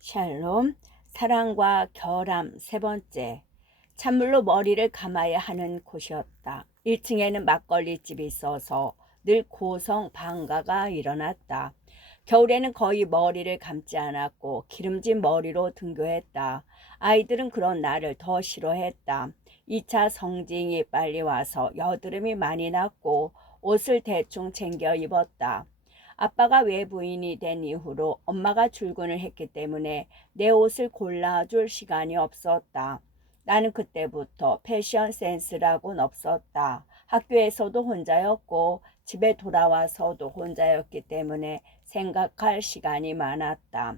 샬롬, 사랑과 결함 세 번째. 찬물로 머리를 감아야 하는 곳이었다. 1층에는 막걸리집이 있어서 늘 고성 방가가 일어났다. 겨울에는 거의 머리를 감지 않았고 기름진 머리로 등교했다. 아이들은 그런 나를 더 싫어했다. 2차 성징이 빨리 와서 여드름이 많이 났고 옷을 대충 챙겨 입었다. 아빠가 외부인이 된 이후로 엄마가 출근을 했기 때문에 내 옷을 골라줄 시간이 없었다. 나는 그때부터 패션 센스라고는 없었다. 학교에서도 혼자였고 집에 돌아와서도 혼자였기 때문에 생각할 시간이 많았다.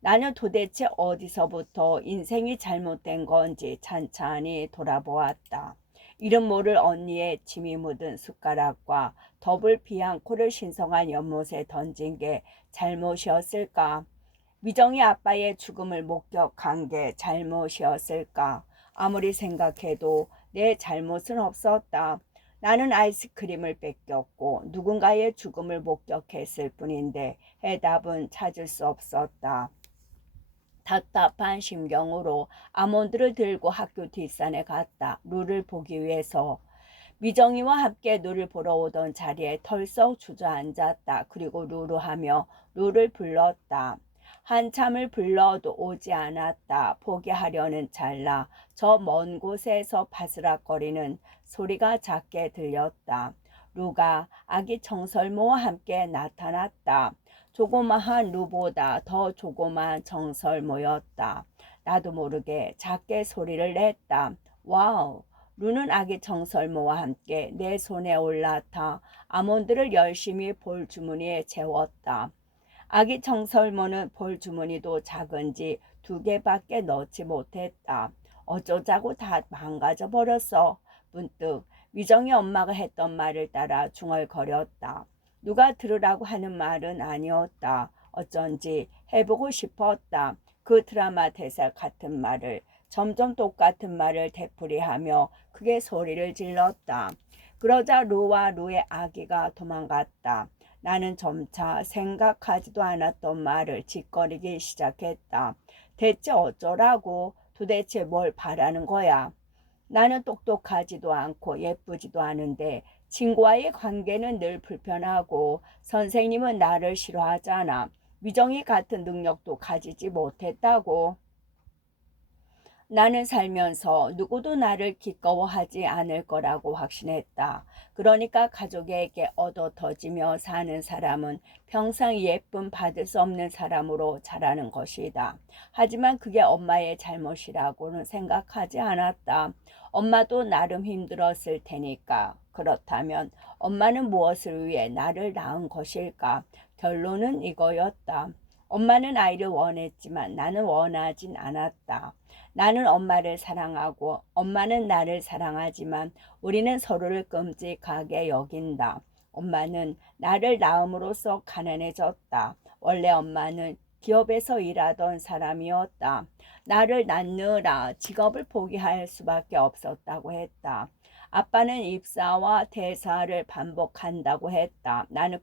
나는 도대체 어디서부터 인생이 잘못된 건지 찬찬히 돌아보았다. 이름 모를 언니의 침이 묻은 숟가락과 더블 비앙코를 신성한 연못에 던진 게 잘못이었을까? 미정이 아빠의 죽음을 목격한 게 잘못이었을까? 아무리 생각해도 내 잘못은 없었다. 나는 아이스크림을 뺏겼고 누군가의 죽음을 목격했을 뿐인데 해답은 찾을 수 없었다. 답답한 심경으로 아몬드를 들고 학교 뒷산에 갔다. 룰을 보기 위해서. 미정이와 함께 룰을 보러 오던 자리에 털썩 주저앉았다. 그리고 루루하며 룰을 불렀다. 한참을 불러도 오지 않았다. 포기하려는 찰나 저 먼 곳에서 바스락거리는 소리가 작게 들렸다. 루가 아기 청설모와 함께 나타났다. 조그마한 루보다 더 조그마한 청설모였다. 나도 모르게 작게 소리를 냈다. 와우! 루는 아기 청설모와 함께 내 손에 올라타 아몬드를 열심히 볼 주머니에 채웠다. 아기 청설모는 볼 주머니도 작은지 2개밖에 넣지 못했다. 어쩌자고 다 망가져 버렸어. 문득 미정이 엄마가 했던 말을 따라 중얼거렸다. 누가 들으라고 하는 말은 아니었다. 어쩐지 해보고 싶었다. 그 드라마 대사 같은 말을, 점점 똑같은 말을 되풀이하며 크게 소리를 질렀다. 그러자 루와 루의 아기가 도망갔다. 나는 점차 생각하지도 않았던 말을 짓거리기 시작했다. 대체 어쩌라고? 도대체 뭘 바라는 거야? 나는 똑똑하지도 않고 예쁘지도 않은데 친구와의 관계는 늘 불편하고 선생님은 나를 싫어하잖아. 미정이 같은 능력도 가지지 못했다고. 나는 살면서 누구도 나를 기꺼워하지 않을 거라고 확신했다. 그러니까 가족에게 얻어터지며 사는 사람은 평생 예쁨 받을 수 없는 사람으로 자라는 것이다. 하지만 그게 엄마의 잘못이라고는 생각하지 않았다. 엄마도 나름 힘들었을 테니까. 그렇다면 엄마는 무엇을 위해 나를 낳은 것일까? 결론은 이거였다. 엄마는 아이를 원했지만 나는 원하진 않았다. 나는 엄마를 사랑하고 엄마는 나를 사랑하지만 우리는 서로를 끔찍하게 여긴다. 엄마는 나를 낳음으로써 가난해졌다. 원래 엄마는 기업에서 일하던 사람이었다. 나를 낳느라 직업을 포기할 수밖에 없었다고 했다. 아빠는 입사와 퇴사를 반복한다고 했다. 나는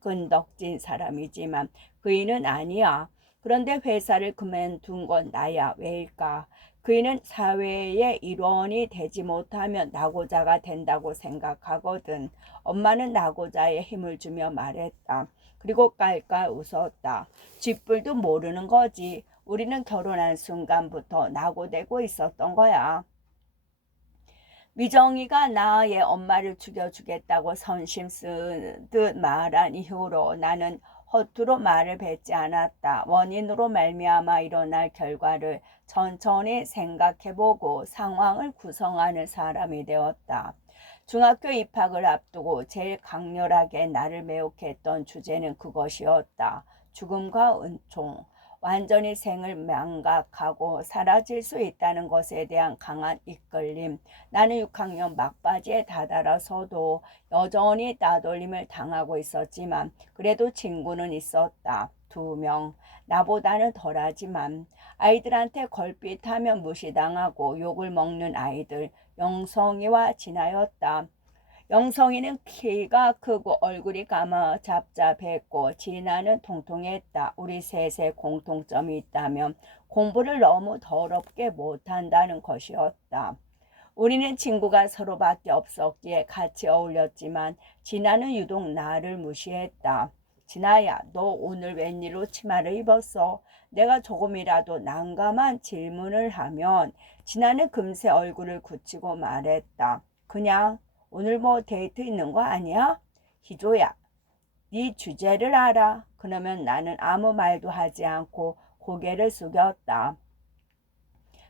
끈덕진 사람이지만 그이는 아니야. 그런데 회사를 그만둔 건 나야. 왜일까? 그이는 사회의 일원이 되지 못하면 낙오자가 된다고 생각하거든. 엄마는 낙오자에 힘을 주며 말했다. 그리고 깔깔 웃었다. 쥐뿔도 모르는 거지. 우리는 결혼한 순간부터 낙오되고 있었던 거야. 미정이가 나의 엄마를 죽여주겠다고 선심 쓰듯 말한 이후로 나는 허투루 말을 뱉지 않았다. 원인으로 말미암아 일어날 결과를 천천히 생각해보고 상황을 구성하는 사람이 되었다. 중학교 입학을 앞두고 제일 강렬하게 나를 매혹했던 주제는 그것이었다. 죽음과 은총. 완전히 생을 망각하고 사라질 수 있다는 것에 대한 강한 이끌림. 나는 6학년 막바지에 다다라서도 여전히 따돌림을 당하고 있었지만 그래도 친구는 있었다. 2명. 나보다는 덜하지만 아이들한테 걸핏하면 무시당하고 욕을 먹는 아이들. 영성이와 진아였다. 영성이는 키가 크고 얼굴이 까마 잡잡했고 진아는 통통했다. 우리 셋의 공통점이 있다면 공부를 너무 더럽게 못한다는 것이었다. 우리는 친구가 서로밖에 없었기에 같이 어울렸지만 진아는 유독 나를 무시했다. 진아야, 너 오늘 웬일로 치마를 입었어? 내가 조금이라도 난감한 질문을 하면 진아는 금세 얼굴을 굳히고 말했다. 그냥 오늘 뭐 데이트 있는 거 아니야? 희조야, 네 주제를 알아. 그러면 나는 아무 말도 하지 않고 고개를 숙였다.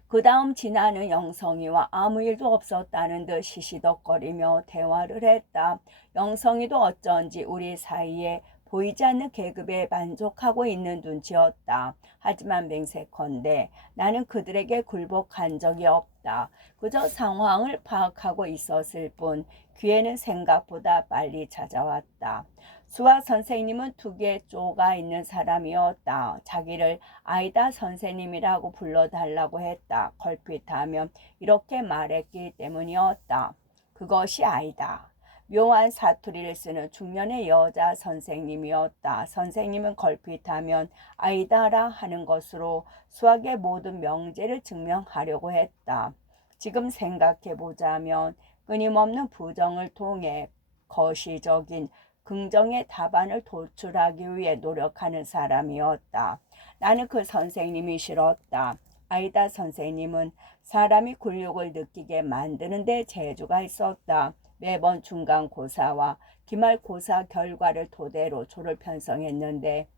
그 다음 진아는 영성이와 아무 일도 없었다는 듯 시시덕거리며 대화를 했다. 영성이도 어쩐지 우리 사이에 보이지 않는 계급에 만족하고 있는 눈치였다. 하지만 맹세컨대 나는 그들에게 굴복한 적이 없다. 그저 상황을 파악하고 있었을 뿐 기회는 생각보다 빨리 찾아왔다. 수학 선생님은 두 개 쪼가 있는 사람이었다. 자기를 아이다 선생님이라고 불러달라고 했다. 걸핏하면 이렇게 말했기 때문이었다. 그것이 아이다. 묘한 사투리를 쓰는 중년의 여자 선생님이었다. 선생님은 걸핏하면 아이다라 하는 것으로 수학의 모든 명제를 증명하려고 했다. 지금 생각해보자면 끊임없는 부정을 통해 거시적인 긍정의 답안을 도출하기 위해 노력하는 사람이었다. 나는 그 선생님이 싫었다. 아이다 선생님은 사람이 굴욕을 느끼게 만드는 데 재주가 있었다. 매번 중간고사와 기말고사 결과를 토대로 조를 편성했는데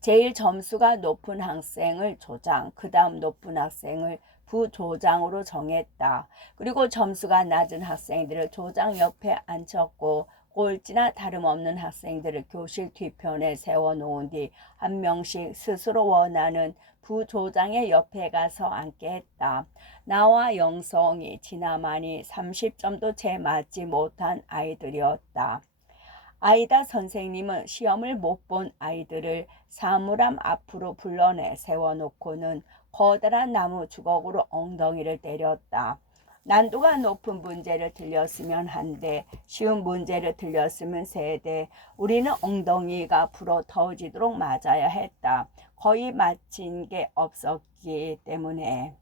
제일 점수가 높은 학생을 조장, 그 다음 높은 학생을 부조장으로 정했다. 그리고 점수가 낮은 학생들을 조장 옆에 앉혔고 꼴찌나 다름없는 학생들을 교실 뒤편에 세워놓은 뒤 한 명씩 스스로 원하는 부조장의 옆에 가서 앉게 했다. 나와 영성이 지나만이 30점도 채 맞지 못한 아이들이었다. 아이다 선생님은 시험을 못 본 아이들을 사물함 앞으로 불러내 세워놓고는 커다란 나무 주걱으로 엉덩이를 때렸다. 난도가 높은 문제를 들렸으면 한데 쉬운 문제를 들렸으면 세대 우리는 엉덩이가 불어 터지도록 맞아야 했다. 거의 맞힌 게 없었기 때문에.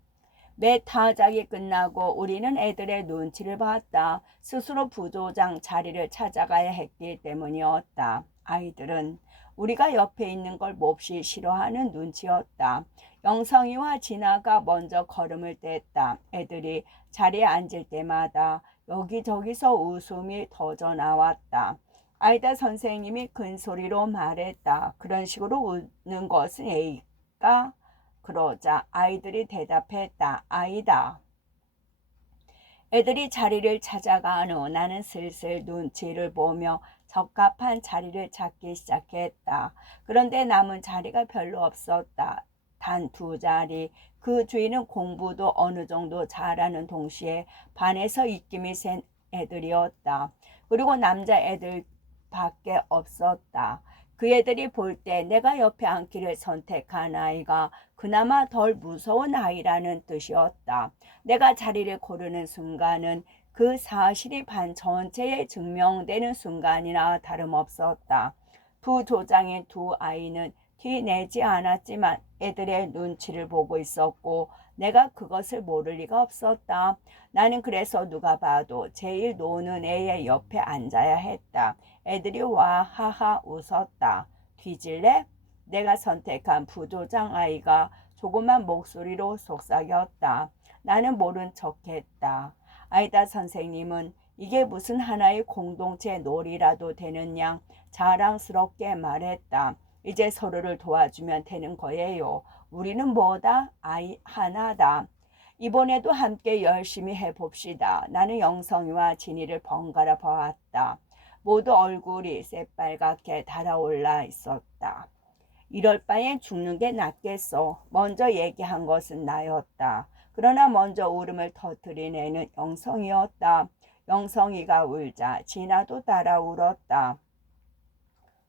매 타작이 끝나고 우리는 애들의 눈치를 봤다. 스스로 부조장 자리를 찾아가야 했기 때문이었다. 아이들은 우리가 옆에 있는 걸 몹시 싫어하는 눈치였다. 영성이와 진아가 먼저 걸음을 뗐다. 애들이 자리에 앉을 때마다 여기저기서 웃음이 터져 나왔다. 아이다 선생님이 큰 소리로 말했다. 그런 식으로 웃는 것은 A가 그러자 아이들이 대답했다. 아이다. 애들이 자리를 찾아간 후 나는 슬슬 눈치를 보며 적합한 자리를 찾기 시작했다. 그런데 남은 자리가 별로 없었다. 단 두 자리. 그 주인은 공부도 어느 정도 잘하는 동시에 반에서 입김이 센 애들이었다. 그리고 남자 애들밖에 없었다. 그 애들이 볼 때 내가 옆에 앉기를 선택한 아이가 그나마 덜 무서운 아이라는 뜻이었다. 내가 자리를 고르는 순간은 그 사실이 반 전체에 증명되는 순간이나 다름없었다. 부조장의 두 아이는 티 내지 않았지만 애들의 눈치를 보고 있었고 내가 그것을 모를 리가 없었다. 나는 그래서 누가 봐도 제일 노는 애의 옆에 앉아야 했다. 애들이 와하하 웃었다. 뒤질래? 내가 선택한 부조장 아이가 조그만 목소리로 속삭였다. 나는 모른 척했다. 아이다 선생님은 이게 무슨 하나의 공동체 놀이라도 되는 양 자랑스럽게 말했다. 이제 서로를 도와주면 되는 거예요. 우리는 뭐다? 아이 하나다. 이번에도 함께 열심히 해봅시다. 나는 영성이와 진이를 번갈아 보았다. 모두 얼굴이 새빨갛게 달아올라 있었다. 이럴 바엔 죽는 게 낫겠어. 먼저 얘기한 것은 나였다. 그러나 먼저 울음을 터뜨린 애는 영성이었다. 영성이가 울자 진아도 따라 울었다.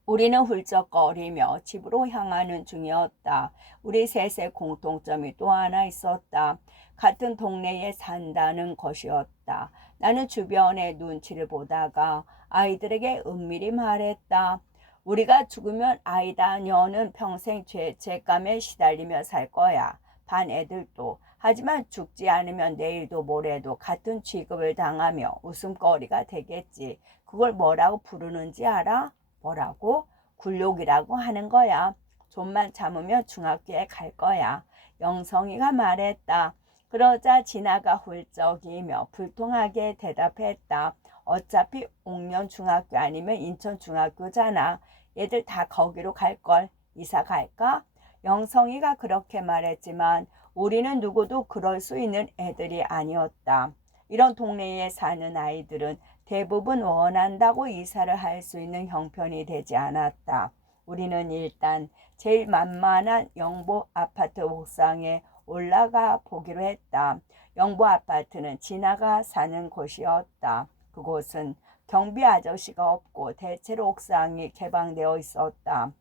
우리는 훌쩍거리며 집으로 향하는 중이었다. 우리 셋의 공통점이 또 하나 있었다. 같은 동네에 산다는 것이었다. 나는 주변의 눈치를 보다가 아이들에게 은밀히 말했다. 우리가 죽으면 아이다, 너는 평생 죄책감에 시달리며 살 거야. 반 애들도. 하지만 죽지 않으면 내일도 모레도 같은 취급을 당하며 웃음거리가 되겠지. 그걸 뭐라고 부르는지 알아? 뭐라고? 굴욕이라고 하는 거야. 좀만 참으면 중학교에 갈 거야. 영성이가 말했다. 그러자 진아가 훌쩍이며 불통하게 대답했다. 어차피 옥년 중학교 아니면 인천 중학교잖아. 얘들 다 거기로 갈걸. 이사 갈까? 영성이가 그렇게 말했지만 우리는 누구도 그럴 수 있는 애들이 아니었다. 이런 동네에 사는 아이들은 대부분 원한다고 이사를 할 수 있는 형편이 되지 않았다. 우리는 일단 제일 만만한 영보 아파트 옥상에 올라가 보기로 했다. 영보 아파트는 진아가 사는 곳이었다. 그곳은 경비 아저씨가 없고 대체로 옥상이 개방되어 있었다.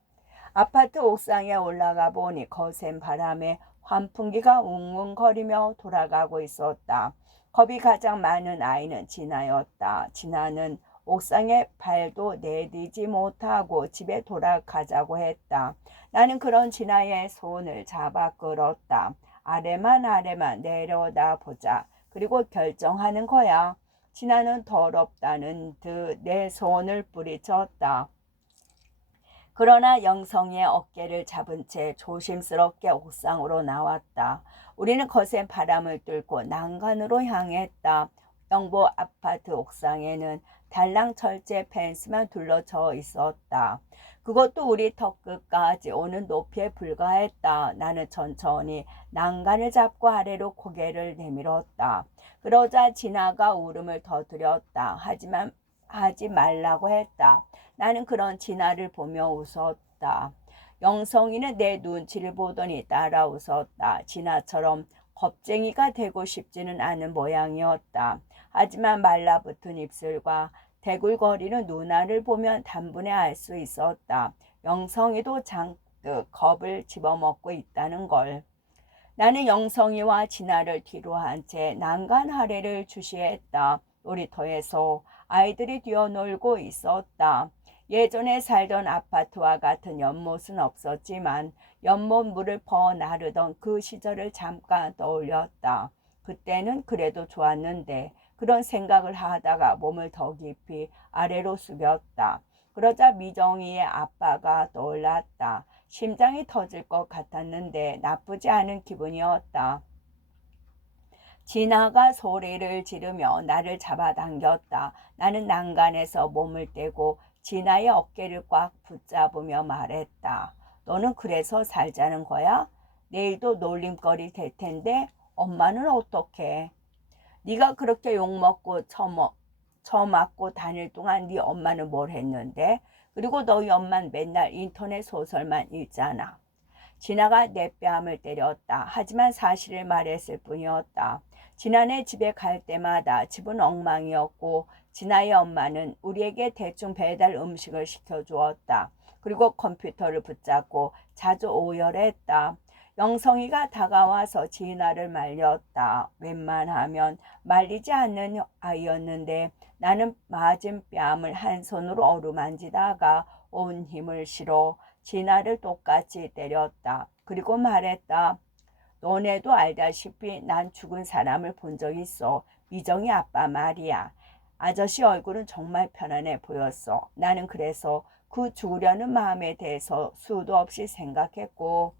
아파트 옥상에 올라가 보니 거센 바람에 환풍기가 웅웅거리며 돌아가고 있었다. 겁이 가장 많은 아이는 진아였다. 진아는 옥상에 발도 내디지 못하고 집에 돌아가자고 했다. 나는 그런 진아의 손을 잡아 끌었다. 아래만 내려다 보자. 그리고 결정하는 거야. 진아는 더럽다는 듯 내 손을 뿌리쳤다. 그러나 영성이의 어깨를 잡은 채 조심스럽게 옥상으로 나왔다. 우리는 거센 바람을 뚫고 난간으로 향했다. 영보 아파트 옥상에는 달랑 철제 펜스만 둘러져 있었다. 그것도 우리 턱 끝까지 오는 높이에 불과했다. 나는 천천히 난간을 잡고 아래로 고개를 내밀었다. 그러자 진아가 울음을 터뜨렸다. 하지만 하지 말라고 했다. 나는 그런 진아를 보며 웃었다. 영성이는 내 눈치를 보더니 따라 웃었다. 진아처럼 겁쟁이가 되고 싶지는 않은 모양이었다. 하지만 말라붙은 입술과 대굴거리는 눈알을 보면 단번에 알 수 있었다. 영성이도 잔뜩 겁을 집어먹고 있다는 걸. 나는 영성이와 진아를 뒤로 한 채 난간 아래를 주시했다. 놀이터에서 아이들이 뛰어놀고 있었다. 예전에 살던 아파트와 같은 연못은 없었지만 연못 물을 퍼나르던 그 시절을 잠깐 떠올렸다. 그때는 그래도 좋았는데 그런 생각을 하다가 몸을 더 깊이 아래로 숙였다. 그러자 미정이의 아빠가 떠올랐다. 심장이 터질 것 같았는데 나쁘지 않은 기분이었다. 진아가 소리를 지르며 나를 잡아당겼다. 나는 난간에서 몸을 떼고 진아의 어깨를 꽉 붙잡으며 말했다. 너는 그래서 살자는 거야? 내일도 놀림거리 될 텐데 엄마는 어떡해? 네가 그렇게 욕먹고 처맞고 다닐 동안 네 엄마는 뭘 했는데? 그리고 너희 엄마는 맨날 인터넷 소설만 읽잖아. 진아가 내 뺨을 때렸다. 하지만 사실을 말했을 뿐이었다. 지난해 집에 갈 때마다 집은 엉망이었고 진아의 엄마는 우리에게 대충 배달 음식을 시켜주었다. 그리고 컴퓨터를 붙잡고 자주 오열했다. 영성이가 다가와서 진아를 말렸다. 웬만하면 말리지 않는 아이였는데 나는 맞은 뺨을 한 손으로 어루만지다가 온 힘을 실어 진아를 똑같이 때렸다. 그리고 말했다. 너네도 알다시피 난 죽은 사람을 본 적 있어. 미정이 아빠 말이야. 아저씨 얼굴은 정말 편안해 보였어. 나는 그래서 그 죽으려는 마음에 대해서 수도 없이 생각했고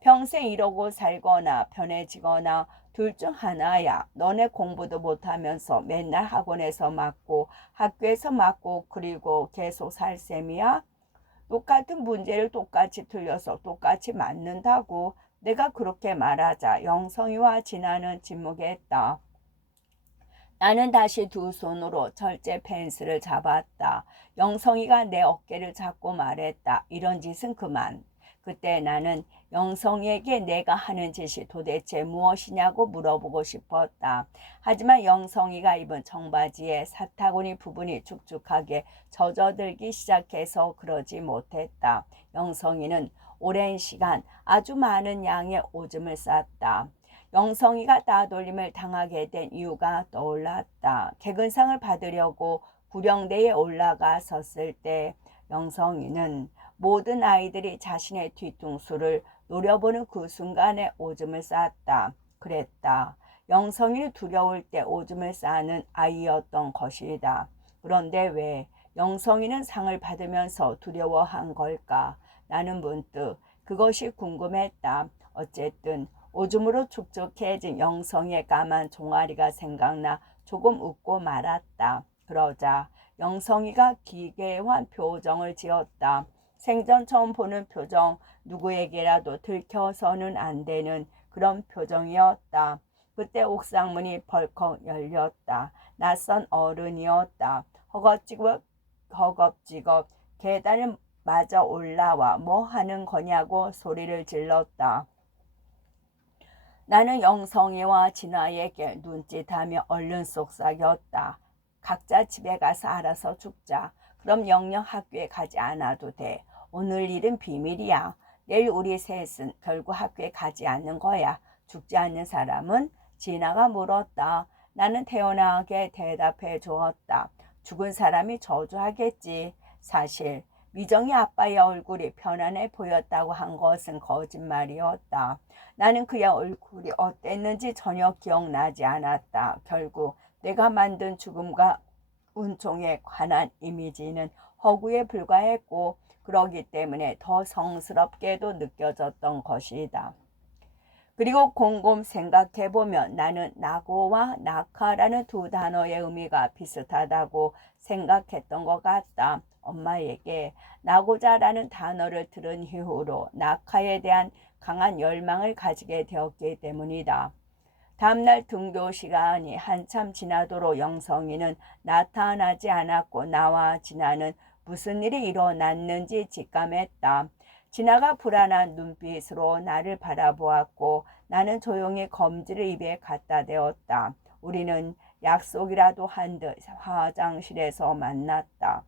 평생 이러고 살거나 편해지거나 둘 중 하나야. 너네 공부도 못하면서 맨날 학원에서 맞고 학교에서 맞고 그리고 계속 살 셈이야? 똑같은 문제를 똑같이 틀려서 똑같이 맞는다고. 내가 그렇게 말하자 영성이와 진아는 침묵했다. 나는 다시 두 손으로 철제 펜스를 잡았다. 영성이가 내 어깨를 잡고 말했다. 이런 짓은 그만. 그때 나는 영성이에게 내가 하는 짓이 도대체 무엇이냐고 물어보고 싶었다. 하지만 영성이가 입은 청바지에 사타구니 부분이 축축하게 젖어들기 시작해서 그러지 못했다. 영성이는 오랜 시간 아주 많은 양의 오줌을 쌌다. 영성이가 따돌림을 당하게 된 이유가 떠올랐다. 개근상을 받으려고 구령대에 올라가 섰을 때 영성이는 모든 아이들이 자신의 뒤통수를 노려보는 그 순간에 오줌을 쌌다. 그랬다. 영성이는 두려울 때 오줌을 싸는 아이였던 것이다. 그런데 왜 영성이는 상을 받으면서 두려워한 걸까? 나는 문득 그것이 궁금했다. 어쨌든 오줌으로 축축해진 영성이의 까만 종아리가 생각나 조금 웃고 말았다. 그러자 영성이가 기괴한 표정을 지었다. 생전 처음 보는 표정, 누구에게라도 들켜서는 안 되는 그런 표정이었다. 그때 옥상문이 벌컥 열렸다. 낯선 어른이었다. 허겁지겁 계단을 마저 올라와 뭐 하는 거냐고 소리를 질렀다. 나는 영성이와 진아에게 눈짓하며 얼른 속삭였다. 각자 집에 가서 알아서 죽자. 그럼 영영 학교에 가지 않아도 돼. 오늘 일은 비밀이야. 내일 우리 셋은 결국 학교에 가지 않는 거야. 죽지 않는 사람은? 진아가 물었다. 나는 태연하게 대답해 주었다. 죽은 사람이 저주하겠지. 사실 미정이 아빠의 얼굴이 편안해 보였다고 한 것은 거짓말이었다. 나는 그의 얼굴이 어땠는지 전혀 기억나지 않았다. 결국 내가 만든 죽음과 은총에 관한 이미지는 허구에 불과했고 그러기 때문에 더 성스럽게도 느껴졌던 것이다. 그리고 곰곰 생각해보면 나는 낙오와 낙하라는 두 단어의 의미가 비슷하다고 생각했던 것 같다. 엄마에게 낙오자라는 단어를 들은 이후로 낙하에 대한 강한 열망을 가지게 되었기 때문이다. 다음날 등교 시간이 한참 지나도록 영성이는 나타나지 않았고 나와 진아는 무슨 일이 일어났는지 직감했다. 진아가 불안한 눈빛으로 나를 바라보았고 나는 조용히 검지를 입에 갖다 대었다. 우리는 약속이라도 한 듯 화장실에서 만났다.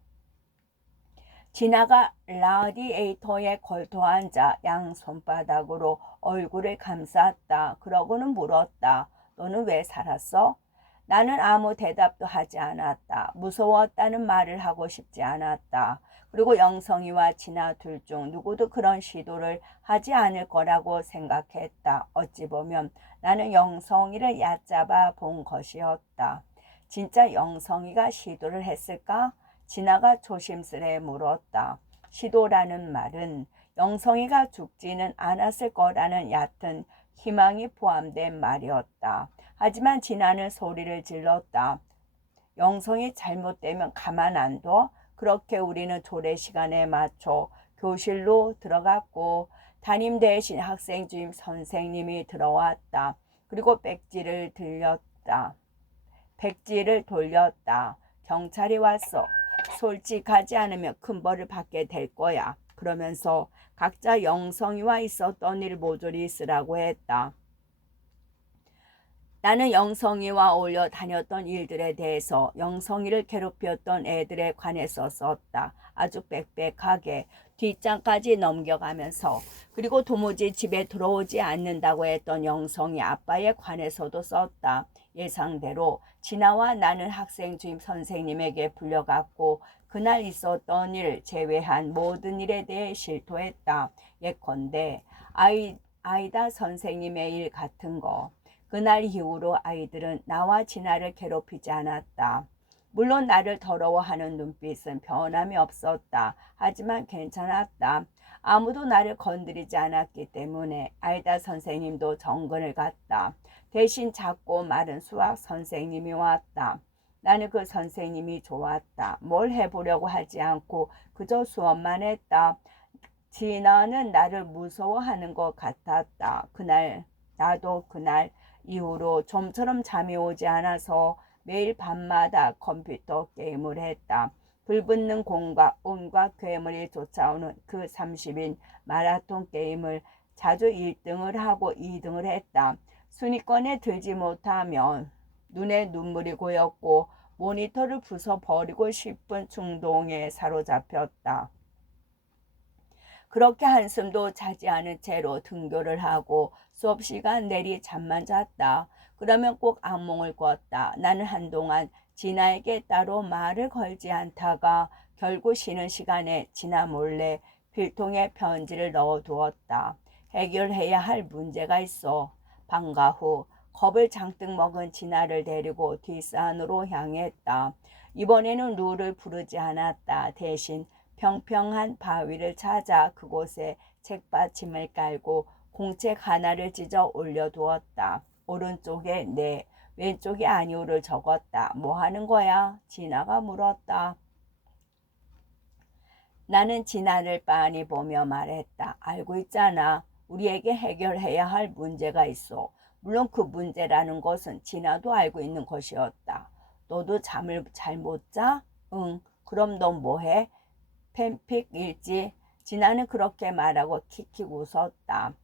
진아가 라디에이터에 걸터 앉아 양 손바닥으로 얼굴을 감쌌다. 그러고는 물었다. 너는 왜 살았어? 나는 아무 대답도 하지 않았다. 무서웠다는 말을 하고 싶지 않았다. 그리고 영성이와 진아 둘 중 누구도 그런 시도를 하지 않을 거라고 생각했다. 어찌 보면 나는 영성이를 얕잡아 본 것이었다. 진짜 영성이가 시도를 했을까? 진아가 조심스레 물었다. 시도라는 말은 영성이가 죽지는 않았을 거라는 얕은 희망이 포함된 말이었다. 하지만 진아는 소리를 질렀다. 영성이 잘못되면 가만 안 둬? 그렇게 우리는 조례 시간에 맞춰 교실로 들어갔고 담임 대신 학생 주임 선생님이 들어왔다. 그리고 백지를 돌렸다. 경찰이 왔어. 솔직하지 않으면 큰 벌을 받게 될 거야. 그러면서 각자 영성이와 있었던 일 모조리 쓰라고 했다. 나는 영성이와 어울려 다녔던 일들에 대해서 영성이를 괴롭혔던 애들에 관해서 썼다. 아주 빽빽하게 뒷장까지 넘겨가면서 그리고 도무지 집에 들어오지 않는다고 했던 영성이 아빠에 관해서도 썼다. 예상대로 진아와 나는 학생 주임 선생님에게 불려갔고 그날 있었던 일을 제외한 모든 일에 대해 실토했다. 예컨대 아이다 선생님의 일 같은 거. 그날 이후로 아이들은 나와 진아를 괴롭히지 않았다. 물론 나를 더러워하는 눈빛은 변함이 없었다. 하지만 괜찮았다. 아무도 나를 건드리지 않았기 때문에 아이다 선생님도 정근을 갔다. 대신 작고 마른 수학 선생님이 왔다. 나는 그 선생님이 좋았다. 뭘 해보려고 하지 않고 그저 수업만 했다. 진아는 나를 무서워하는 것 같았다. 나도 그날 이후로 좀처럼 잠이 오지 않아서 매일 밤마다 컴퓨터 게임을 했다. 불붙는 공과 온갖 괴물이 쫓아오는 그 30인 마라톤 게임을 자주 1등을 하고 2등을 했다. 순위권에 들지 못하면 눈에 눈물이 고였고 모니터를 부숴버리고 싶은 충동에 사로잡혔다. 그렇게 한숨도 자지 않은 채로 등교를 하고 수업시간 내리 잠만 잤다. 그러면 꼭 악몽을 꿨다. 나는 한동안 진아에게 따로 말을 걸지 않다가 결국 쉬는 시간에 진아 몰래 필통에 편지를 넣어두었다. 해결해야 할 문제가 있어. 방과 후 겁을 잔뜩 먹은 진아를 데리고 뒷산으로 향했다. 이번에는 루를 부르지 않았다. 대신 평평한 바위를 찾아 그곳에 책받침을 깔고 공책 하나를 찢어 올려두었다. 오른쪽에 네, 왼쪽에 아니오를 적었다. 뭐 하는 거야? 진아가 물었다. 나는 진아를 빤히 보며 말했다. 알고 있잖아. 우리에게 해결해야 할 문제가 있어. 물론 그 문제라는 것은 진아도 알고 있는 것이었다. 너도 잠을 잘 못 자? 응. 그럼 넌 뭐해? 팬픽 읽지? 진아는 그렇게 말하고 킥킥 웃었다.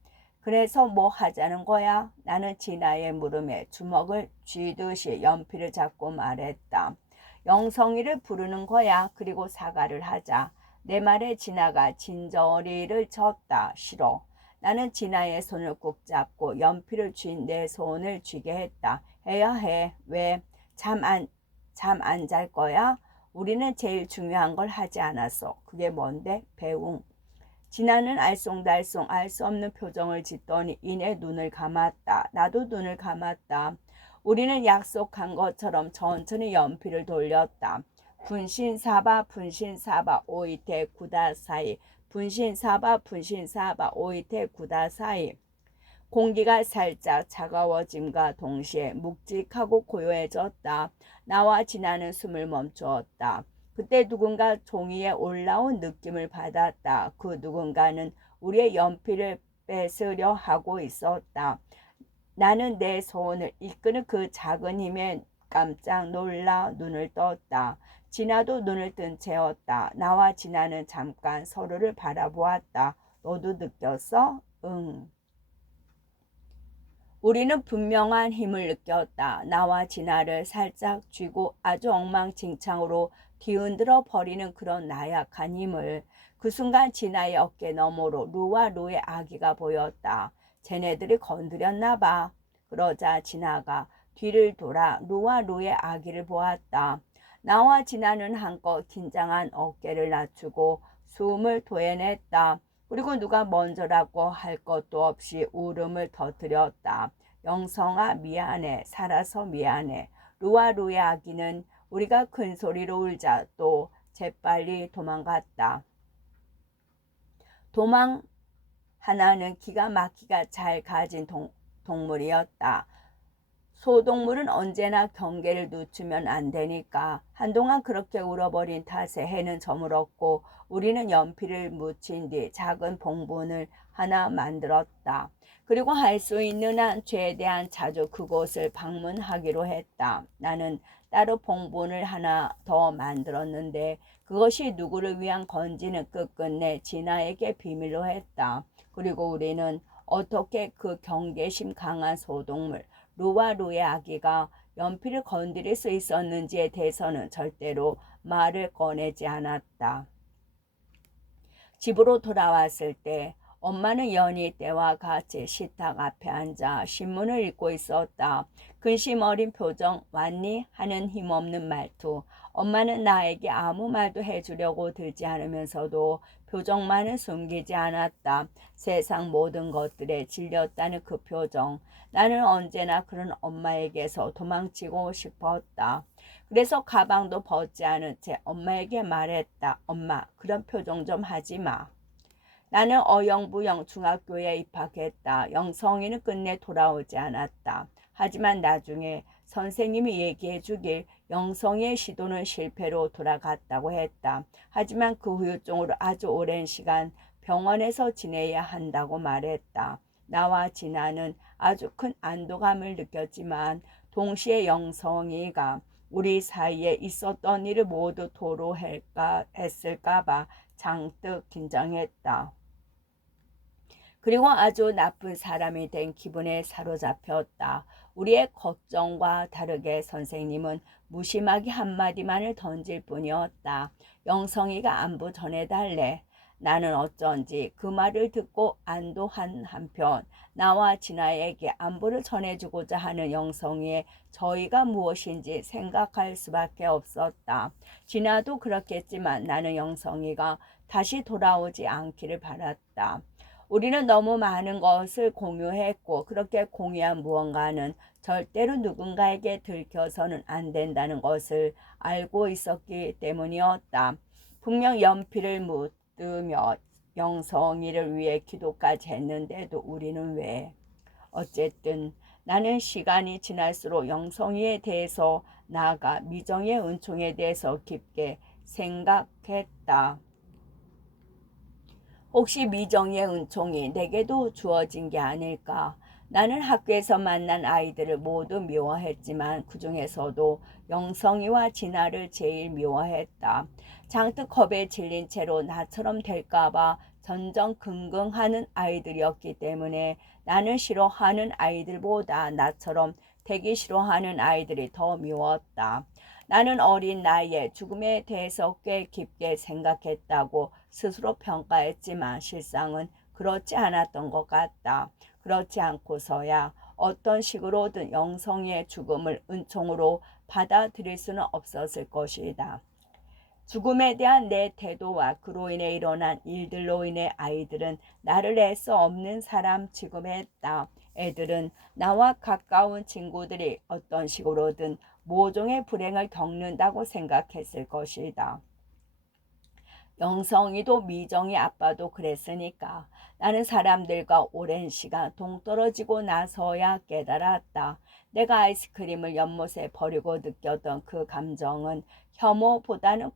그래서 뭐 하자는 거야? 나는 진아의 물음에 주먹을 쥐듯이 연필을 잡고 말했다. 영성이를 부르는 거야. 그리고 사과를 하자. 내 말에 진아가 진저리를 쳤다. 싫어. 나는 진아의 손을 꾹 잡고 연필을 쥔 내 손을 쥐게 했다. 해야 해. 왜? 잠 안 잘 거야? 우리는 제일 중요한 걸 하지 않았어. 그게 뭔데? 배웅. 진아는 알쏭달쏭 알 수 없는 표정을 짓더니 이내 눈을 감았다. 나도 눈을 감았다. 우리는 약속한 것처럼 천천히 연필을 돌렸다. 분신사바 분신사바 오이테 구다사이 분신사바 분신사바 오이테 구다사이. 공기가 살짝 차가워짐과 동시에 묵직하고 고요해졌다. 나와 진아는 숨을 멈추었다. 그때 누군가 종이에 올라온 느낌을 받았다. 그 누군가는 우리의 연필을 뺏으려 하고 있었다. 나는 내 손을 이끄는 그 작은 힘에 깜짝 놀라 눈을 떴다. 진아도 눈을 뜬 채였다. 나와 진아는 잠깐 서로를 바라보았다. 너도 느꼈어? 응. 우리는 분명한 힘을 느꼈다. 나와 진아를 살짝 쥐고 아주 엉망진창으로 뒤흔들어 버리는 그런 나약한 힘을. 그 순간 진아의 어깨 너머로 루와 루의 아기가 보였다. 쟤네들이 건드렸나 봐. 그러자 진아가 뒤를 돌아 루와 루의 아기를 보았다. 나와 진아는 한껏 긴장한 어깨를 낮추고 숨을 토해냈다. 그리고 누가 먼저라고 할 것도 없이 울음을 터뜨렸다. 영성아 미안해. 살아서 미안해. 루와 루의 아기는 우리가 큰 소리로 울자 또 재빨리 도망갔다. 도망 하나는 기가 막히가 잘 가진 동물이었다. 소동물은 언제나 경계를 늦추면 안 되니까 한동안 그렇게 울어버린 탓에 해는 저물었고 우리는 연필을 묻힌 뒤 작은 봉분을 하나 만들었다. 그리고 할 수 있는 한 최대한 자주 그곳을 방문하기로 했다. 나는 따로 봉분을 하나 더 만들었는데 그것이 누구를 위한 건지는 끝끝내 진아에게 비밀로 했다. 그리고 우리는 어떻게 그 경계심 강한 소동물 루와 루의 아기가 연필을 건드릴 수 있었는지에 대해서는 절대로 말을 꺼내지 않았다. 집으로 돌아왔을 때 엄마는 연희 때와 같이 식탁 앞에 앉아 신문을 읽고 있었다. 근심 어린 표정, 왔니? 하는 힘없는 말투. 엄마는 나에게 아무 말도 해주려고 들지 않으면서도 표정만은 숨기지 않았다. 세상 모든 것들에 질렸다는 그 표정. 나는 언제나 그런 엄마에게서 도망치고 싶었다. 그래서 가방도 벗지 않은 채 엄마에게 말했다. 엄마, 그런 표정 좀 하지 마. 나는 어영부영 중학교에 입학했다. 영성이는 끝내 돌아오지 않았다. 하지만 나중에 선생님이 얘기해 주길 영성이의 시도는 실패로 돌아갔다고 했다. 하지만 그 후유증으로 아주 오랜 시간 병원에서 지내야 한다고 말했다. 나와 진아는 아주 큰 안도감을 느꼈지만 동시에 영성이가 우리 사이에 있었던 일을 모두 했을까봐 잔뜩 긴장했다. 그리고 아주 나쁜 사람이 된 기분에 사로잡혔다. 우리의 걱정과 다르게 선생님은 무심하게 한마디만을 던질 뿐이었다. 영성이가 안부 전해달래. 나는 어쩐지 그 말을 듣고 안도한 한편 나와 진아에게 안부를 전해주고자 하는 영성이의 저희가 무엇인지 생각할 수밖에 없었다. 진아도 그렇겠지만 나는 영성이가 다시 돌아오지 않기를 바랐다. 우리는 너무 많은 것을 공유했고 그렇게 공유한 무언가는 절대로 누군가에게 들켜서는 안 된다는 것을 알고 있었기 때문이었다. 분명 연필을 묻으며 영성이를 위해 기도까지 했는데도 우리는 왜? 어쨌든 나는 시간이 지날수록 영성이에 대해서 나아가 미정의 은총에 대해서 깊게 생각했다. 혹시 미정의 은총이 내게도 주어진 게 아닐까? 나는 학교에서 만난 아이들을 모두 미워했지만 그 중에서도 영성이와 진아를 제일 미워했다. 장득 겁에 질린 채로 나처럼 될까봐 전전긍긍하는 아이들이었기 때문에 나는 싫어하는 아이들보다 나처럼 되기 싫어하는 아이들이 더 미웠다. 나는 어린 나이에 죽음에 대해서 꽤 깊게 생각했다고 스스로 평가했지만 실상은 그렇지 않았던 것 같다. 그렇지 않고서야 어떤 식으로든 영성이의 죽음을 은총으로 받아들일 수는 없었을 것이다. 죽음에 대한 내 태도와 그로 인해 일어난 일들로 인해 아이들은 나를 애써 없는 사람 취급했다. 애들은 나와 가까운 친구들이 어떤 식으로든 모종의 불행을 겪는다고 생각했을 것이다. 영성이도 미정이 아빠도 그랬으니까. 나는 사람들과 오랜 시간 동떨어지고 나서야 깨달았다. 내가 아이스크림을 연못에 버리고 느꼈던 그 감정은 혐오보다는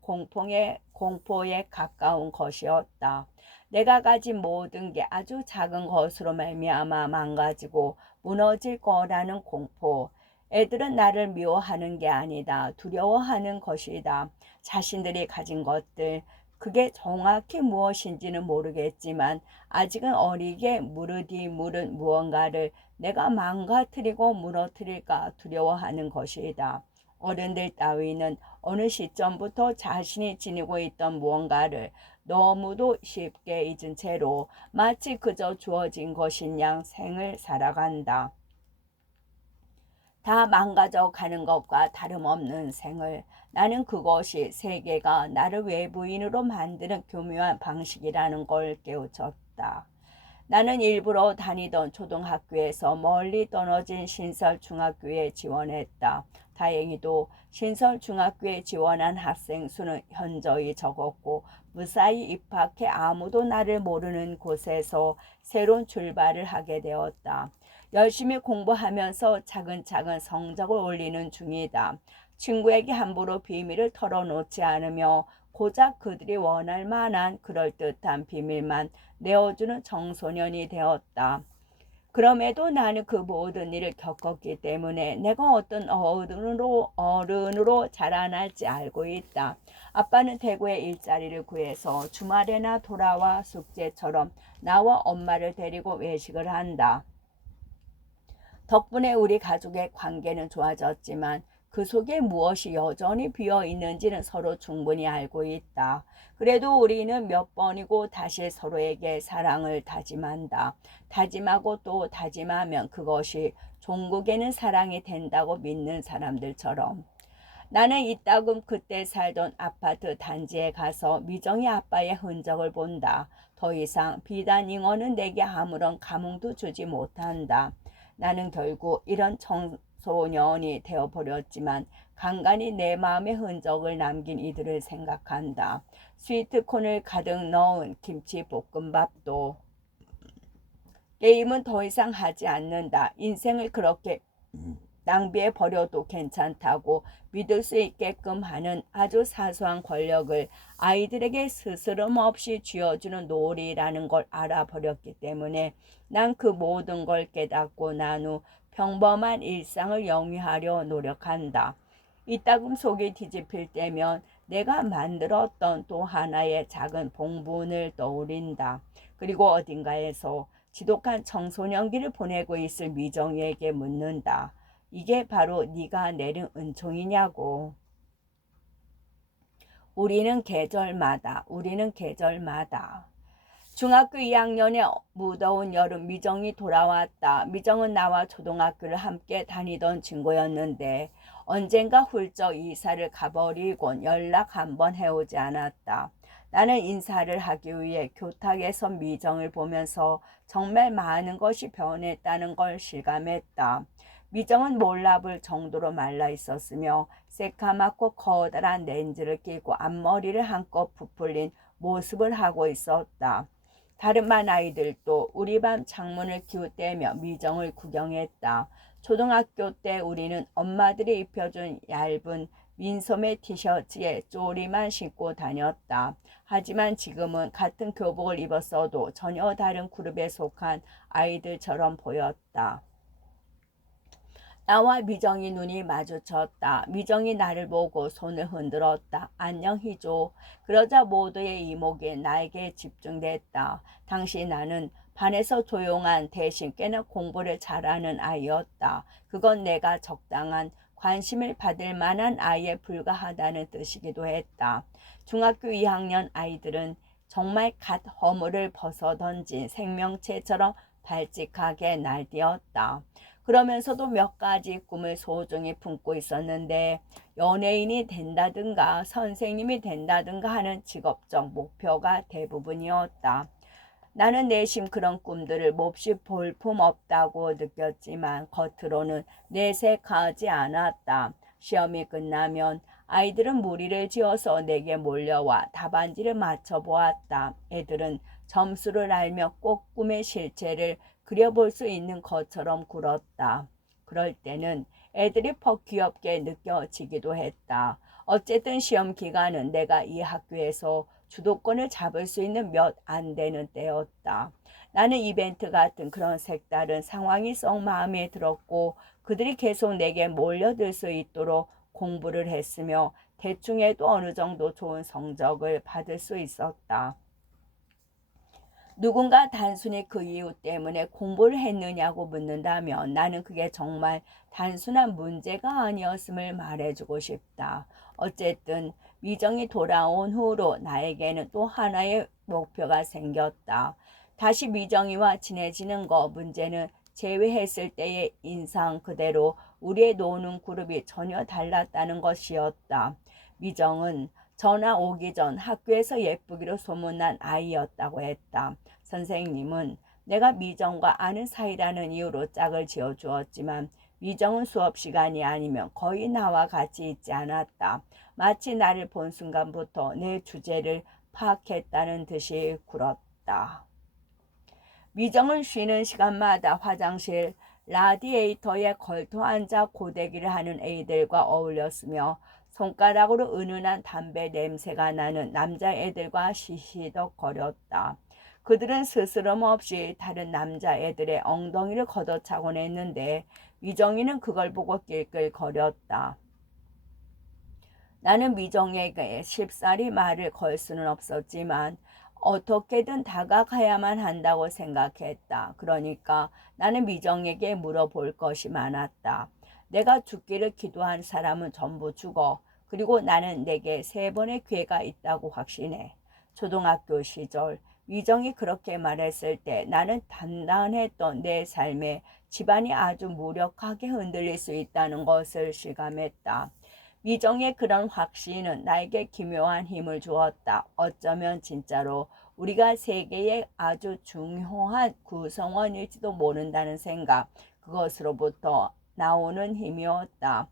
공포에 가까운 것이었다. 내가 가진 모든 게 아주 작은 것으로 말미암아 망가지고 무너질 거라는 공포. 애들은 나를 미워하는 게 아니다. 두려워하는 것이다. 자신들이 가진 것들, 그게 정확히 무엇인지는 모르겠지만 아직은 어리게 무르디 무언가를 내가 망가뜨리고 무너뜨릴까 두려워하는 것이다. 어른들 따위는 어느 시점부터 자신이 지니고 있던 무언가를 너무도 쉽게 잊은 채로 마치 그저 주어진 것인 양 생을 살아간다. 다 망가져 가는 것과 다름없는 생을. 나는 그것이 세계가 나를 외부인으로 만드는 교묘한 방식이라는 걸 깨우쳤다. 나는 일부러 다니던 초등학교에서 멀리 떨어진 신설중학교에 지원했다. 다행히도 신설중학교에 지원한 학생 수는 현저히 적었고 무사히 입학해 아무도 나를 모르는 곳에서 새로운 출발을 하게 되었다. 열심히 공부하면서 차근차근 성적을 올리는 중이다. 친구에게 함부로 비밀을 털어놓지 않으며 고작 그들이 원할 만한 그럴듯한 비밀만 내어주는 청소년이 되었다. 그럼에도 나는 그 모든 일을 겪었기 때문에 내가 어떤 어른으로 자라날지 알고 있다. 아빠는 대구에 일자리를 구해서 주말에나 돌아와 숙제처럼 나와 엄마를 데리고 외식을 한다. 덕분에 우리 가족의 관계는 좋아졌지만 그 속에 무엇이 여전히 비어 있는지는 서로 충분히 알고 있다. 그래도 우리는 몇 번이고 다시 서로에게 사랑을 다짐한다. 다짐하고 또 다짐하면 그것이 종국에는 사랑이 된다고 믿는 사람들처럼. 나는 이따금 그때 살던 아파트 단지에 가서 미정이 아빠의 흔적을 본다. 더 이상 비단 잉어는 내게 아무런 감흥도 주지 못한다. 나는 결국 이런 청소년이 되어버렸지만 간간히 내 마음의 흔적을 남긴 이들을 생각한다. 스위트콘을 가득 넣은 김치볶음밥도 게임은 더 이상 하지 않는다. 인생을 그렇게 낭비해 버려도 괜찮다고 믿을 수 있게끔 하는 아주 사소한 권력을 아이들에게 스스럼 없이 쥐어주는 놀이라는 걸 알아버렸기 때문에 난 그 모든 걸 깨닫고 난 후 평범한 일상을 영위하려 노력한다. 이따금 속이 뒤집힐 때면 내가 만들었던 또 하나의 작은 봉분을 떠올린다. 그리고 어딘가에서 지독한 청소년기를 보내고 있을 미정이에게 묻는다. 이게 바로 네가 내린 은총이냐고. 우리는 계절마다. 중학교 2학년의 무더운 여름 미정이 돌아왔다. 미정은 나와 초등학교를 함께 다니던 친구였는데 언젠가 훌쩍 이사를 가버리곤 연락 한번 해오지 않았다. 나는 인사를 하기 위해 교탁에서 미정을 보면서 정말 많은 것이 변했다는 걸 실감했다. 미정은 몰라볼 정도로 말라 있었으며 새카맣고 커다란 렌즈를 끼고 앞머리를 한껏 부풀린 모습을 하고 있었다. 다른 반 아이들도 우리 반 창문을 기웃대며 미정을 구경했다. 초등학교 때 우리는 엄마들이 입혀준 얇은 민소매 티셔츠에 쪼리만 신고 다녔다. 하지만 지금은 같은 교복을 입었어도 전혀 다른 그룹에 속한 아이들처럼 보였다. 나와 미정이 눈이 마주쳤다. 미정이 나를 보고 손을 흔들었다. 안녕 희조. 그러자 모두의 이목이 나에게 집중됐다. 당시 나는 반에서 조용한 대신 꽤나 공부를 잘하는 아이였다. 그건 내가 적당한 관심을 받을 만한 아이에 불과하다는 뜻이기도 했다. 중학교 2학년 아이들은 정말 갓 허물을 벗어던진 생명체처럼 발칙하게 날뛰었다. 그러면서도 몇 가지 꿈을 소중히 품고 있었는데 연예인이 된다든가 선생님이 된다든가 하는 직업적 목표가 대부분이었다. 나는 내심 그런 꿈들을 몹시 볼품없다고 느꼈지만 겉으로는 내색하지 않았다. 시험이 끝나면 아이들은 무리를 지어서 내게 몰려와 답안지를 맞춰보았다. 애들은 점수를 알며 꼭 꿈의 실체를 그려볼 수 있는 것처럼 굴었다. 그럴 때는 애들이 퍽 귀엽게 느껴지기도 했다. 어쨌든 시험 기간은 내가 이 학교에서 주도권을 잡을 수 있는 몇 안 되는 때였다. 나는 이벤트 같은 그런 색다른 상황이 썩 마음에 들었고 그들이 계속 내게 몰려들 수 있도록 공부를 했으며 대충 해도 어느 정도 좋은 성적을 받을 수 있었다. 누군가 단순히 그 이유 때문에 공부를 했느냐고 묻는다면 나는 그게 정말 단순한 문제가 아니었음을 말해주고 싶다. 어쨌든 미정이 돌아온 후로 나에게는 또 하나의 목표가 생겼다. 다시 미정이와 친해지는 거. 문제는 제외했을 때의 인상 그대로 우리의 노는 그룹이 전혀 달랐다는 것이었다. 미정은 전화 오기 전 학교에서 예쁘기로 소문난 아이였다고 했다. 선생님은 내가 미정과 아는 사이라는 이유로 짝을 지어주었지만 미정은 수업 시간이 아니면 거의 나와 같이 있지 않았다. 마치 나를 본 순간부터 내 주제를 파악했다는 듯이 굴었다. 미정은 쉬는 시간마다 화장실 라디에이터에 걸터 앉아 고데기를 하는 애들과 어울렸으며 손가락으로 은은한 담배 냄새가 나는 남자애들과 시시덕거렸다. 그들은 스스럼 없이 다른 남자애들의 엉덩이를 걷어차곤 했는데 미정이는 그걸 보고 낄낄거렸다. 나는 미정에게 쉽사리 말을 걸 수는 없었지만 어떻게든 다가가야만 한다고 생각했다. 그러니까 나는 미정에게 물어볼 것이 많았다. 내가 죽기를 기도한 사람은 전부 죽어. 그리고 나는 내게 3번의 기회가 있다고 확신해. 초등학교 시절 미정이 그렇게 말했을 때 나는 단단했던 내 삶에 집안이 아주 무력하게 흔들릴 수 있다는 것을 실감했다. 미정의 그런 확신은 나에게 기묘한 힘을 주었다. 어쩌면 진짜로 우리가 세계의 아주 중요한 구성원일지도 모른다는 생각, 그것으로부터 나오는 힘이었다.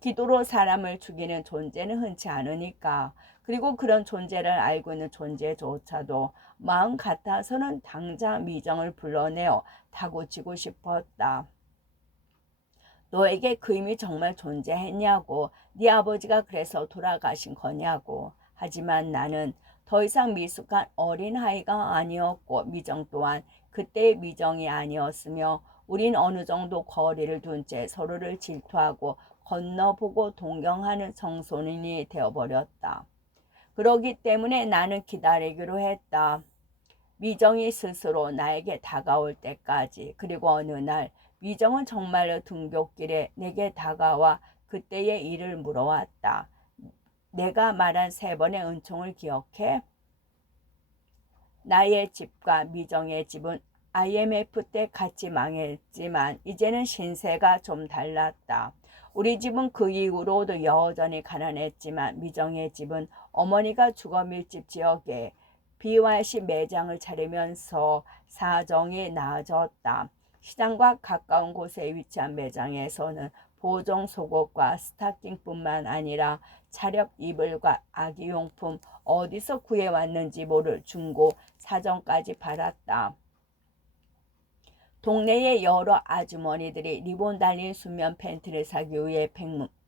기도로 사람을 죽이는 존재는 흔치 않으니까. 그리고 그런 존재를 알고 있는 존재조차도 마음 같아서는 당장 미정을 불러내어 다구치고 싶었다. 너에게 그 힘이 정말 존재했냐고. 네 아버지가 그래서 돌아가신 거냐고. 하지만 나는 더 이상 미숙한 어린아이가 아니었고 미정 또한 그때의 미정이 아니었으며 우린 어느 정도 거리를 둔 채 서로를 질투하고 건너보고 동경하는 청소년이 되어버렸다. 그러기 때문에 나는 기다리기로 했다. 미정이 스스로 나에게 다가올 때까지. 그리고 어느 날 미정은 정말로 등굣길에 내게 다가와 그때의 일을 물어왔다. 내가 말한 3번의 은총을 기억해? 나의 집과 미정의 집은 IMF 때 같이 망했지만 이제는 신세가 좀 달랐다. 우리 집은 그 이후로도 여전히 가난했지만 미정의 집은 어머니가 주거 밀집 지역에 BYC 매장을 차리면서 사정이 나아졌다. 시장과 가까운 곳에 위치한 매장에서는 보정 속옷과 스타킹뿐만 아니라 차력 이불과 아기용품 어디서 구해왔는지 모를 중고 사정까지 팔았다. 동네의 여러 아주머니들이 리본 달린 수면 팬티를 사기 위해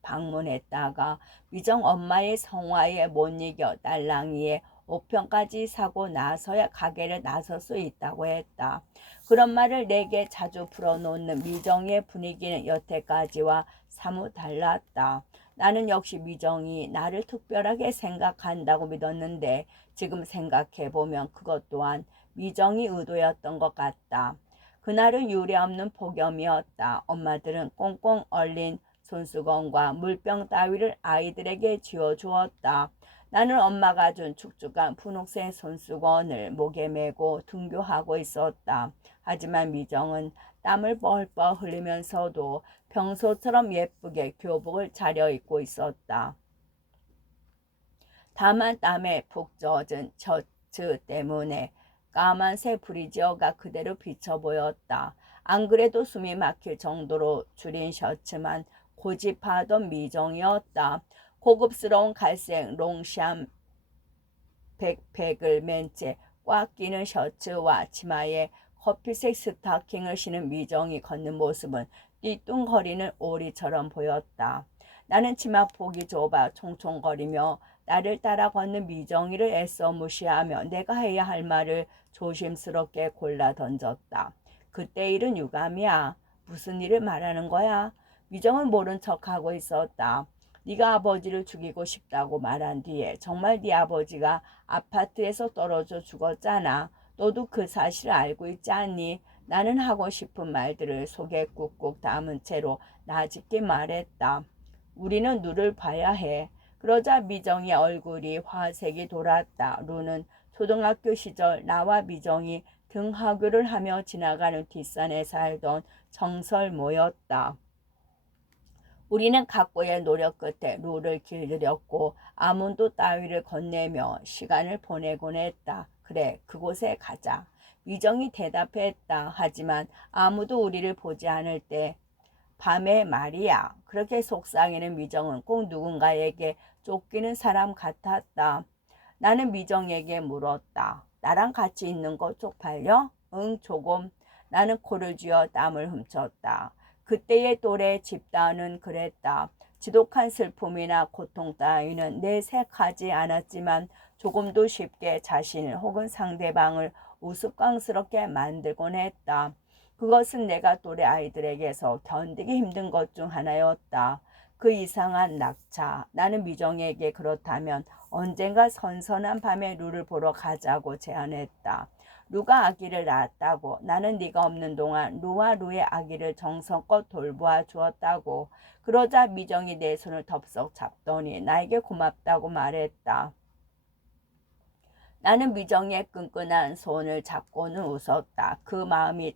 방문했다가 미정 엄마의 성화에 못 이겨 딸랑이의 옷편까지 사고 나서야 가게를 나설 수 있다고 했다. 그런 말을 내게 자주 풀어놓는 미정의 분위기는 여태까지와 사뭇 달랐다. 나는 역시 미정이 나를 특별하게 생각한다고 믿었는데 지금 생각해보면 그것 또한 미정이 의도였던 것 같다. 그날은 유례없는 폭염이었다. 엄마들은 꽁꽁 얼린 손수건과 물병 따위를 아이들에게 쥐어주었다. 나는 엄마가 준 축축한 분홍색 손수건을 목에 메고 등교하고 있었다. 하지만 미정은 땀을 뻘뻘 흘리면서도 평소처럼 예쁘게 교복을 차려입고 있었다. 다만 땀에 푹 젖은 셔츠 때문에 까만색 브리지어가 그대로 비쳐 보였다. 안 그래도 숨이 막힐 정도로 줄인 셔츠만 고집하던 미정이었다. 고급스러운 갈색 롱샴 백팩을 맨 채 꽉 끼는 셔츠와 치마에 커피색 스타킹을 신은 미정이 걷는 모습은 띠뚱거리는 오리처럼 보였다. 나는 치마 폭이 좁아 총총거리며 나를 따라 걷는 미정이를 애써 무시하며 내가 해야 할 말을 조심스럽게 골라 던졌다. 그때 일은 유감이야. 무슨 일을 말하는 거야? 미정은 모른 척하고 있었다. 네가 아버지를 죽이고 싶다고 말한 뒤에 정말 네 아버지가 아파트에서 떨어져 죽었잖아. 너도 그 사실을 알고 있지 않니? 나는 하고 싶은 말들을 속에 꾹꾹 담은 채로 나직게 말했다. 우리는 누를 봐야 해. 그러자 미정의 얼굴이 화색이 돌았다. 루는 초등학교 시절 나와 미정이 등하교를 하며 지나가는 뒷산에 살던 정설모였다. 우리는 각고의 노력 끝에 루를 길들였고 아몬드 따위를 건네며 시간을 보내곤 했다. 그래, 그곳에 가자. 미정이 대답했다. 하지만 아무도 우리를 보지 않을 때 밤에 말이야. 그렇게 속상해는 미정은 꼭 누군가에게 쫓기는 사람 같았다. 나는 미정에게 물었다. 나랑 같이 있는 거 쪽팔려? 응, 조금. 나는 코를 쥐어 땀을 훔쳤다. 그때의 또래 집단은 그랬다. 지독한 슬픔이나 고통 따위는 내색하지 않았지만 조금도 쉽게 자신을 혹은 상대방을 우스꽝스럽게 만들곤 했다. 그것은 내가 또래 아이들에게서 견디기 힘든 것 중 하나였다. 그 이상한 낙차. 나는 미정에게 그렇다면 언젠가 선선한 밤에 루를 보러 가자고 제안했다. 루가 아기를 낳았다고. 나는 네가 없는 동안 루와 루의 아기를 정성껏 돌보아 주었다고. 그러자 미정이 내 손을 덥석 잡더니 나에게 고맙다고 말했다. 나는 미정의 끈끈한 손을 잡고는 웃었다. 그 마음이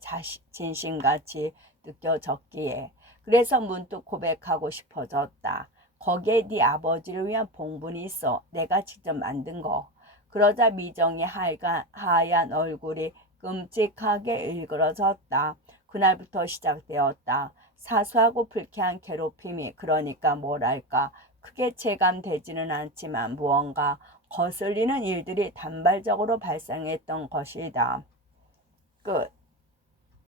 진심같이 느껴졌기에. 그래서 문득 고백하고 싶어졌다. 거기에 네 아버지를 위한 봉분이 있어. 내가 직접 만든 거. 그러자 미정의 하얀 얼굴이 끔찍하게 일그러졌다. 그날부터 시작되었다. 사소하고 불쾌한 괴롭힘이, 그러니까 뭐랄까 크게 체감되지는 않지만 무언가 거슬리는 일들이 단발적으로 발생했던 것이다. 끝.